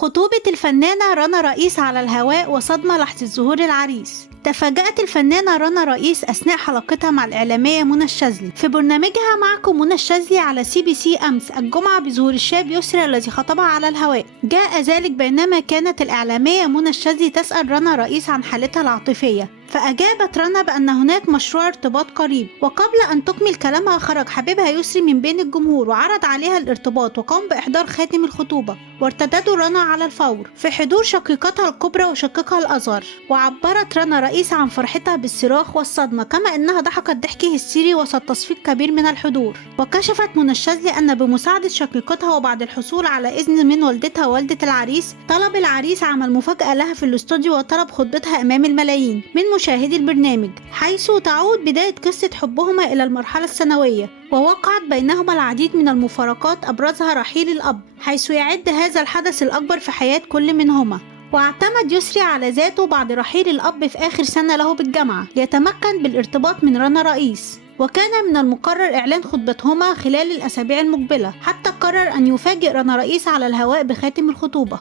خطوبة الفنانة رنا رئيس على الهواء وصدمة لحظة ظهور العريس. تفاجأت الفنانة رنا رئيس أثناء حلقتها مع الإعلامية منى الشاذلي في برنامجها معكم منى الشاذلي على CBC أمس الجمعة بظهور الشاب يسري الذي خطبها على الهواء. جاء ذلك بينما كانت الإعلامية منى الشاذلي تسأل رنا رئيس عن حالتها العاطفية، فأجابت رنا بأن هناك مشروع ارتباط قريب، وقبل أن تكمل كلامها خرج حبيبها يسري من بين الجمهور وعرض عليها الارتباط وقام بإحضار خاتم الخطوبة، وارتدته رنا على الفور في حضور شقيقتها الكبرى وشقيقها الأصغر. وعبرت رنا رئيس عن فرحتها بالصراخ والصدمة، كما أنها ضحكت ضحك هستيري وسط تصفيق كبير من الحضور. وكشفت منى الشاذلي أن بمساعدة شقيقتها وبعد الحصول على إذن من والدتها ووالدة العريس، طلب العريس عمل مفاجأة لها في الاستوديو وطلب خطبتها أمام الملايين من مشاهدي البرنامج، حيث تعود بداية قصة حبهما إلى المرحلة الثانوية. ووقعت بينهما العديد من المفارقات أبرزها رحيل الأب، حيث يعد هذا الحدث الأكبر في حياة كل منهما. واعتمد يسري على ذاته بعد رحيل الأب في آخر سنة له بالجامعة ليتمكن بالارتباط من رنا رئيس، وكان من المقرر إعلان خطبتهما خلال الأسابيع المقبلة، حتى قرر أن يفاجئ رنا رئيس على الهواء بخاتم الخطوبة.